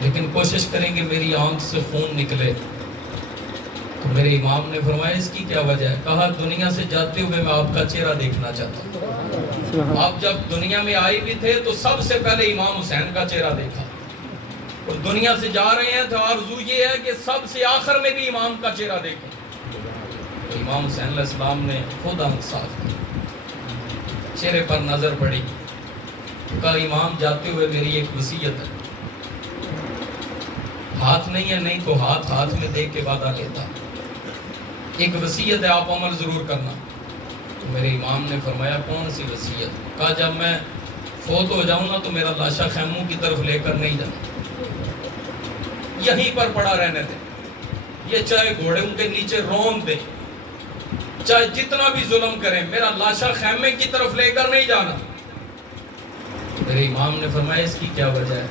لیکن کوشش کریں گے میری آنکھ سے خون نکلے۔ تو میرے امام نے فرمایا اس کی کیا وجہ ہے؟ کہا دنیا سے جاتے ہوئے میں آپ کا چہرہ دیکھنا چاہتا ہوں، آپ جب دنیا میں آئے بھی تھے تو سب سے پہلے امام حسین کا چہرہ دیکھا، اور دنیا سے جا رہے ہیں تو آرزو یہ ہے کہ سب سے آخر میں بھی امام کا چہرہ دیکھیں۔ تو امام حسین علیہ السلام نے خود انصاف کی، چہرے پر نظر پڑی، کہا امام جاتے ہوئے میری ایک وصیت ہے، ہاتھ نہیں ہے نہیں تو ہاتھ میں دیکھ کے وعدہ لیتا، ایک وصیت ہے آپ عمل ضرور کرنا۔ تو میرے امام نے فرمایا کون سی وصیت؟ کہا جب میں فوت ہو جاؤں نا تو میرا لاشا خیموں کی طرف لے کر نہیں جانا، یہیں پر پڑا رہنے دیں، یہ چاہے گھوڑے ان کے نیچے رون دیں، چاہے جتنا بھی ظلم کریں، میرا لاشا خیمے کی طرف لے کر نہیں جانا۔ میرے امام نے فرمایا اس کی کیا وجہ ہے؟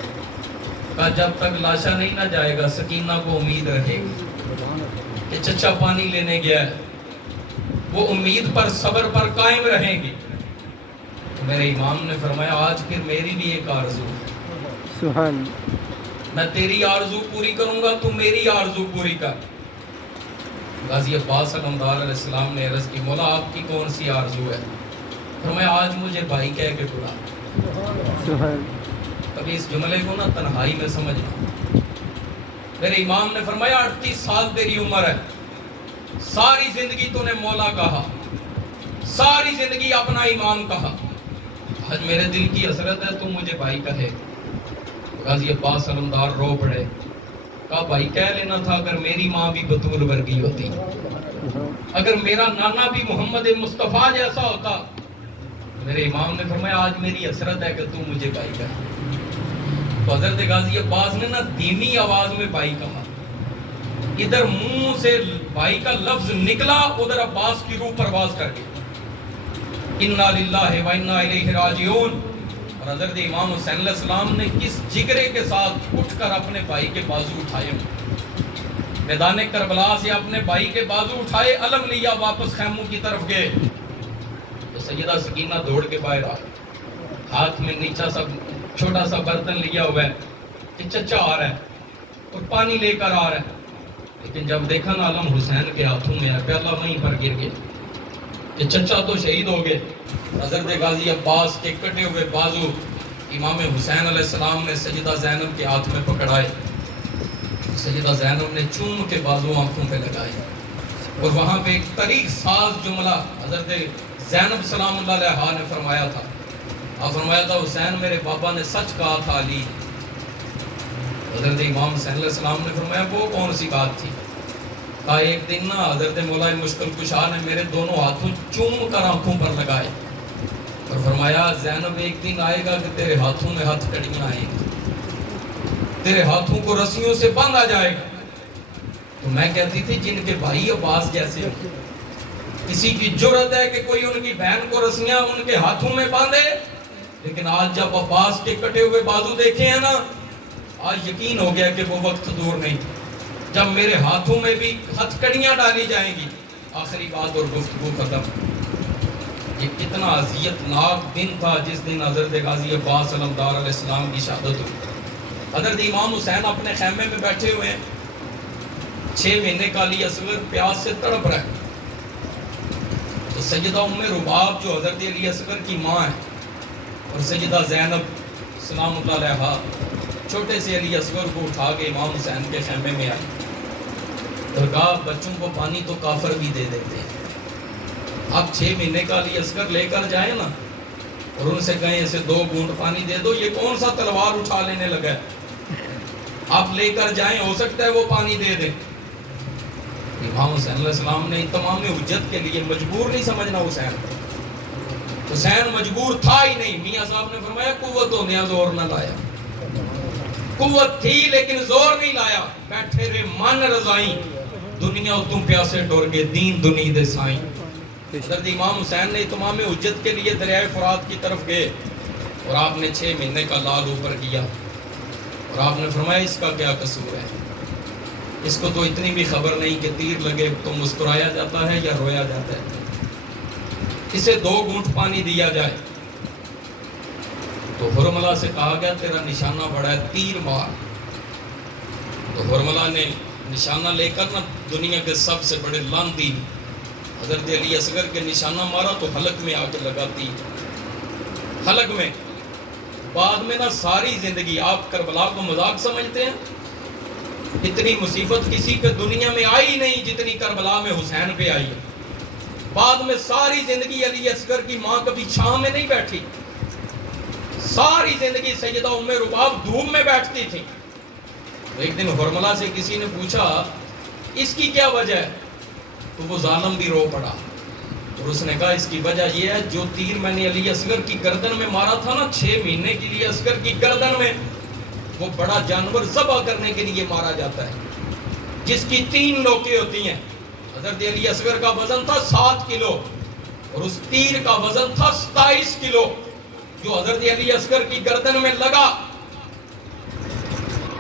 کہا جب تک لاشا نہیں نہ جائے گا سکینہ کو امید رہے گی کہ چچا پانی لینے گیا ہے، وہ امید پر صبر پر قائم رہیں گی۔ تو میرے امام نے فرمایا آج پھر میری بھی ایک آرزو ہے، سبحان، میں تیری آرزو پوری کروں گا تو میری آرزو پوری کر۔ غازی عباس علمدار علیہ السلام نے عرض کی مولا آپ کی کون سی آرزو ہے؟ فرمایا آج مجھے بھائی کہہ کے بلا۔ سبحان، کبھی اس جملے کو نا تنہائی میں سمجھنا۔ میرے امام نے فرمایا 38 سال تیری عمر ہے، ساری زندگی تو نے مولا کہا، ساری زندگی اپنا امام کہا، آج میرے دل کی حسرت ہے تو مجھے بھائی کہے۔ غازی عباس علمدار رو پڑے، کہا بھائی کہہ لینا تھا اگر میری ماں بھی بطول ورگی ہوتی، اگر میرا نانا بھی محمد مصطفیٰ جیسا ہوتا۔ میرے امام نے فرمایا آج میری حسرت ہے کہ تو مجھے بھائی کہا۔ تو حضرت غازی عباس نے نا دھیمی آواز میں بھائی کہا، ادھر منہ سے بھائی کا لفظ نکلا ادھر عباس کی روح پرواز کر گئی، انا للہ و انا الیہ راجعون۔ اور حضرت امام حسین علیہ السلام نے کس جگرے کے ساتھ اٹھ کر اپنے بھائی کے بازو اٹھائے، میدان کربلا سے اپنے بھائی کے بازو اٹھائے، علم لیا، واپس خیموں کی طرف گئے۔ تو سیدہ سکینہ دوڑ کے باہر آ گئی، ہاتھ میں نیچا سا چھوٹا سا برتن لیا ہوا ہے کہ چچا آ رہا ہے اور پانی لے کر آ رہا ہے، لیکن جب دیکھا نا علم حسین کے ہاتھوں میں ہے، پیالہ وہیں پر گر گیا کہ چچا تو شہید ہو گئے۔ حضرت غازی عباس کے کٹے ہوئے بازو امام حسین علیہ السلام نے سیدہ زینب کے ہاتھ میں پکڑائے، سیدہ زینب نے چوم کے بازو آنکھوں پہ لگائے، اور وہاں پہ ایک طریق ساز جملہ حضرت زینب سلام اللہ علیہا نے فرمایا تھا، فرمایا تھا حسین میرے بابا نے سچ کہا تھا علی۔ حضرت امام حسین علیہ السلام نے فرمایا وہ کون سی بات تھی؟ کہا ایک دن نا حضرت مولا مشکل کشا نے میرے دونوں ہاتھوں چوم کر آنکھوں پر لگائے، اور فرمایا زینب ایک دن آئے گا کہ تیرے ہاتھوں میں ہتھ کڑیاں آئیں گی، تیرے ہاتھوں کو رسیوں سے باندھا جائے گا۔ تو میں کہتی تھی جن کے بھائی عباس جیسے ہو، کسی کی جرأت ہے کہ کوئی ان کی بہن کو رسیاں ان کے ہاتھوں میں باندھے، لیکن آج جب عباس کے کٹے ہوئے بازو دیکھے ہیں نا، آج یقین ہو گیا کہ وہ وقت دور نہیں جب میرے ہاتھوں میں بھی ہتھ کڑیاں ڈالی جائیں گی۔ آخری بات اور گفتگو ختم۔ یہ کتنا اذیت ناک دن تھا جس دن حضرت غازی عباس علمدار علیہ السلام کی شہادت ہوئی۔ حضرت امام حسین اپنے خیمے میں بیٹھے ہوئے ہیں، 6 مہینے کا علی اصغر پیاس سے تڑپ رہا ہے۔ تو سیدہ ام رباب جو حضرت علی اصغر کی ماں ہے، اور سیدہ زینب سلام اللہ علیہا چھوٹے سے علی اصغر کو اٹھا کے امام حسین کے خیمے میں آئی اور کہا بچوں کو پانی تو کافر بھی دے دیتے ہیں، آپ 6 مہینے کا علی اصغر لے کر جائیں نا اور ان سے کہیں اسے 2 گھونٹ پانی دے دو، یہ کون سا تلوار اٹھا لینے لگا ہے، آپ لے کر جائیں، ہو سکتا ہے وہ پانی دے دیں۔ امام حسین علیہ السلام نے تمام حجت کے لیے مجبور نہیں سمجھنا حسین مجبور تھا ہی نہیں۔ میاں صاحب نے فرمایا قوت ہونے زور نہ لایا، قوت تھی لیکن زور نہیں لایا، بیٹھے رہے من رضائیں، دنیا تم پیاسے ٹور کے دین دنی دے سائیں۔ حضرت امام حسین نے تمام حجت کے لیے دریائے فرات کی طرف گئے اور آپ نے 6 مہینے کا لال اوپر کیا اور آپ نے فرمایا اس کا کیا قصور ہے، اس کو تو اتنی بھی خبر نہیں کہ تیر لگے تو مسکرایا جاتا ہے یا رویا جاتا ہے، اسے 2 گھونٹ پانی دیا جائے۔ تو حرملہ سے کہا گیا تیرا نشانہ بڑا ہے، تیر مار۔ تو حرملہ نے نشانہ لے کر نا دنیا کے سب سے بڑے لاندی حضرت علی اصغر کے نشانہ مارا تو حلق میں آ کے لگاتی، حلق میں۔ بعد میں نا ساری زندگی آپ کربلا کو مذاق سمجھتے ہیں، اتنی مصیبت کسی پہ دنیا میں آئی نہیں جتنی کربلا میں حسین پہ آئی ہے۔ بعد میں ساری زندگی علی اصغر کی ماں کبھی چھاؤں میں نہیں بیٹھی، ساری زندگی سیدہ ام رباب دھوپ میں بیٹھتی تھی۔ ایک دن حرملہ سے کسی نے پوچھا اس کی کیا وجہ ہے، تو وہ ظالم بھی رو پڑا اور اس نے کہا اس کی وجہ یہ ہے جو تیر میں نے علی اصغر کی گردن میں مارا تھا نا 6 مہینے کے لیے اصغر کی گردن میں، وہ بڑا جانور ذبح کرنے کے لیے مارا جاتا ہے جس کی 3 نوکیں ہوتی ہیں۔ حضرت علی اصغر کا وزن تھا 7 کلو اور اس تیر کا وزن تھا 27 کلو جو حضرت علی اصغر کی گردن میں لگا،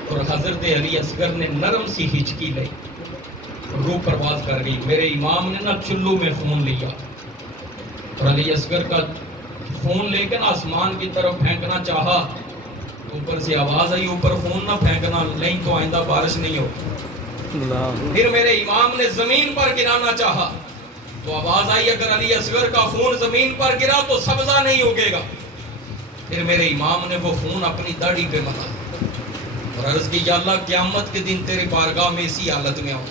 اور حضرت علی اصغر نے نرم سی ہچکی لی، روح پرواز کر گئی۔ میرے امام نے نا چلو میں خون لیا اور علی اصغر کا خون لے کے نا آسمان کی طرف پھینکنا چاہا، اوپر سے آواز آئی اوپر خون نہ پھینکنا نہیں تو آئندہ بارش نہیں ہو۔ پھر میرے امام نے زمین پر گرانا چاہا تو آواز آئی اگر علی اصغر کا خون زمین پر گرا تو سبزہ نہیں اگے گا۔ پھر میرے امام نے وہ خون اپنی داڑھی پہ ملا اور عرض کی یا اللہ قیامت کے دن تیری بارگاہ میں اسی حالت میں آؤں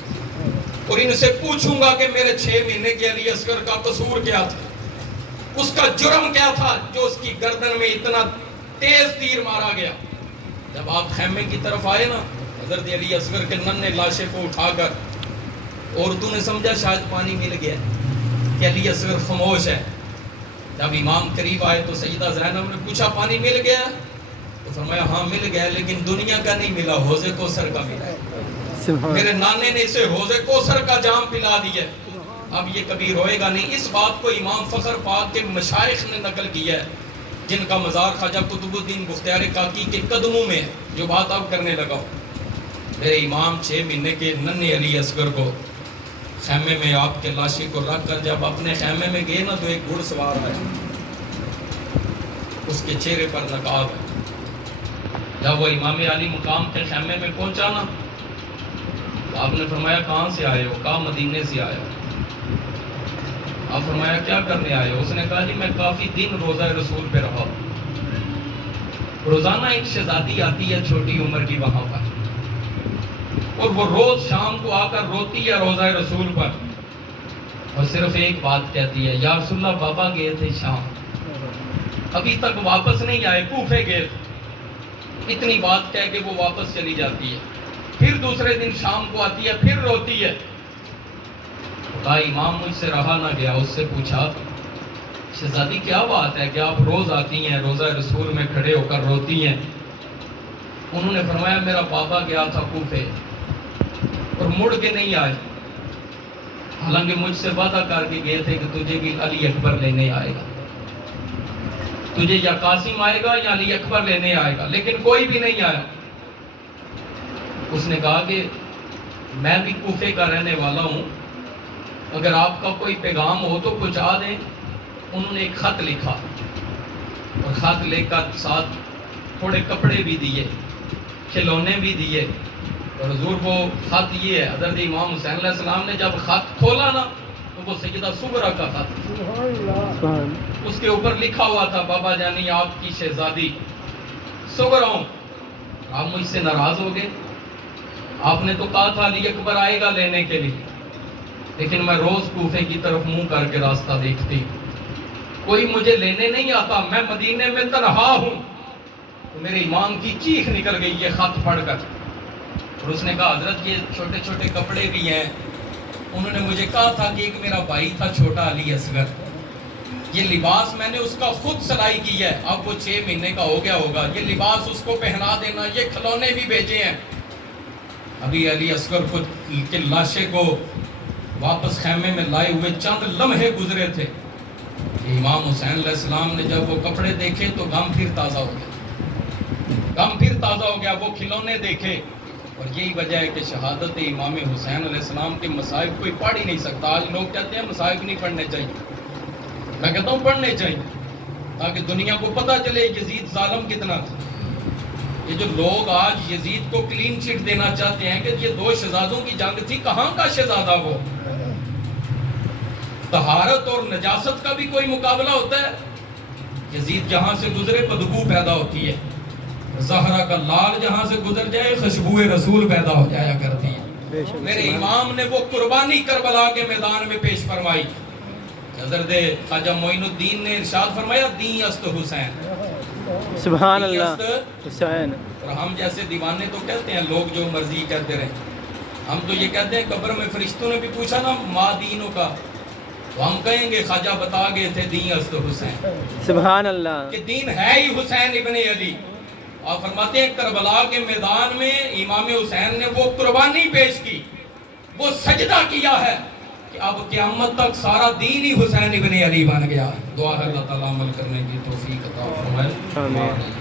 اور ان سے پوچھوں گا کہ میرے 6 مہینے کے علی اصغر کا قصور کیا تھا، اس کا جرم کیا تھا جو اس کی گردن میں اتنا تیز تیر مارا گیا۔ جب آپ خیمے کی طرف آئے نا حضرت علی اصغر کے ننھے لاشے کو اٹھا کر عورتوں نے سمجھا شاید پانی مل گیا کہ علی اصغر خاموش ہے۔ جب امام قریب آئے تو سیدہ زینب نے پوچھا پانی مل گیا، تو فرمایا ہاں مل گیا لیکن دنیا کا نہیں ملا، حوض کوثر کا ملا ہے۔ میرے نانے نے اسے حوض کوثر کا جام پلا دیا، اب یہ کبھی روئے گا نہیں۔ اس بات کو امام فخر پاک کے مشائخ نے نقل کیا ہے جن کا مزار خواجہ قطب الدین بختیار کاکی کے قدموں میں ہے، جو بات اب کرنے لگا ہوں۔ میرے امام 6 مہینے کے ننھے علی اصغر کو خیمے میں آپ کے لاشی کو رکھ کر جب اپنے خیمے میں گئے نا تو ایک گھڑ سوار آیا، اس کے چہرے پر نقاب ہے۔ جب وہ امام علی مقام کے خیمے میں پہنچا نا آپ نے فرمایا کہاں سے آئے ہو؟ کہا مدینے سے آیا ہو۔ آپ فرمایا کیا کرنے آئے ہو؟ اس نے کہا جی میں کافی دن روزہ رسول پہ رہا ہوں، روزانہ ایک شہزادی آتی ہے چھوٹی عمر کی وہاں پر اور وہ روز شام کو آ کر روتی ہے روزہ رسول پر اور صرف ایک بات کہتی ہے یا رسول اللہ بابا گئے تھے شام ابھی تک واپس نہیں آئے، کوفے گئے تھے، اتنی بات کہہ کے وہ واپس چلی جاتی ہے۔ پھر دوسرے دن شام کو آتی ہے پھر روتی ہے۔ کہا امام مجھ سے رہا نہ گیا، اس سے پوچھا شہزادی کیا بات ہے کہ آپ روز آتی ہیں روزہ رسول میں کھڑے ہو کر روتی ہیں؟ انہوں نے فرمایا میرا بابا گیا تھا کوفے اور مڑ کے نہیں آئے، حالانکہ مجھ سے وعدہ کر کے گئے تھے کہ تجھے بھی علی اکبر لینے آئے گا، تجھے یا قاسم آئے گا یا علی اکبر لینے آئے گا، لیکن کوئی بھی نہیں آیا۔ اس نے کہا کہ میں بھی کوفے کا رہنے والا ہوں، اگر آپ کا کوئی پیغام ہو تو پہنچا دیں۔ انہوں نے ایک خط لکھا اور خط لے کر ساتھ تھوڑے کپڑے بھی دیے، کھلونے بھی دیے، اور حضور وہ خط یہ ہے۔ حضرت امام حسین علیہ السلام نے جب خط کھولا نا تو وہ سجدہ صغرا کا تھا، سبحان اس کے اوپر لکھا ہوا تھا بابا جانی آپ کی شہزادی صغرا ہوں۔ آپ مجھ سے ناراض ہو گئے، آپ نے تو کہا تھا علی اکبر آئے گا لینے کے لیے، لیکن میں روز کوفے کی طرف منہ کر کے راستہ دیکھتی، کوئی مجھے لینے نہیں آتا، میں مدینے میں تنہا ہوں۔ تو میرے امام کی چیخ نکل گئی یہ خط پڑھ کر، اور اس نے کہا حضرت یہ چھوٹے چھوٹے کپڑے بھی ہیں، انہوں نے مجھے کہا تھا کہ ایک میرا بھائی تھا چھوٹا علی اصغر، یہ لباس میں نے اس کا خود سلائی کی ہے، اب وہ 6 مہینے کا ہو گیا ہوگا، یہ لباس اس کو پہنا دینا، یہ کھلونے بھی بھیجے ہیں۔ ابھی علی اصغر خود کے لاشے کو واپس خیمے میں لائے ہوئے چند لمحے گزرے تھے، امام حسین علیہ السلام نے جب وہ کپڑے دیکھے تو غم پھر تازہ ہو گیا، غم پھر تازہ ہو گیا، وہ کھلونے دیکھے۔ اور یہی وجہ ہے کہ شہادت امام حسین علیہ السلام کے مصائب کوئی پڑھ ہی نہیں سکتا۔ آج لوگ کہتے ہیں مصائب نہیں پڑھنے چاہیے، میں کہتا ہوں پڑھنے چاہیے، تاکہ دنیا کو پتہ چلے یزید ظالم کتنا تھا۔ یہ جو لوگ آج یزید کو کلین چٹ دینا چاہتے ہیں کہ یہ 2 شہزادوں کی جنگ تھی، کہاں کا شہزادہ وہ؟ طہارت اور نجاست کا بھی کوئی مقابلہ ہوتا ہے؟ یزید جہاں سے گزرے بدبو پیدا ہوتی ہے، زہرا کا لال جہاں سے گزر جائے خوشبو رسول پیدا ہو جایا کرتی ہے۔ میرے امام نے وہ قربانی کربلا کے میدان میں پیش فرمائی۔ حضرت خواجہ معین الدین نے ارشاد فرمایا دین است حسین، سبحان اللہ حسین۔ اور ہم جیسے دیوانے تو کہتے ہیں لوگ جو مرضی کہتے رہے، ہم تو یہ کہتے ہیں قبر میں فرشتوں نے بھی پوچھا نا ما دینوں کا، تو ہم کہیں گے خواجہ بتا گئے تھے دین است حسین، سبحان اللہ، کہ دین ہے ہی حسین ابن علی۔ آپ فرماتے ہیں کربلا کے میدان میں امام حسین نے وہ قربانی پیش کی، وہ سجدہ کیا ہے کہ اب قیامت تک سارا دین ہی حسین ابن علی بن گیا۔ دعا ہے اللہ تعالیٰ عمل کرنے کی توفیق عطا فرمائے۔ آمین۔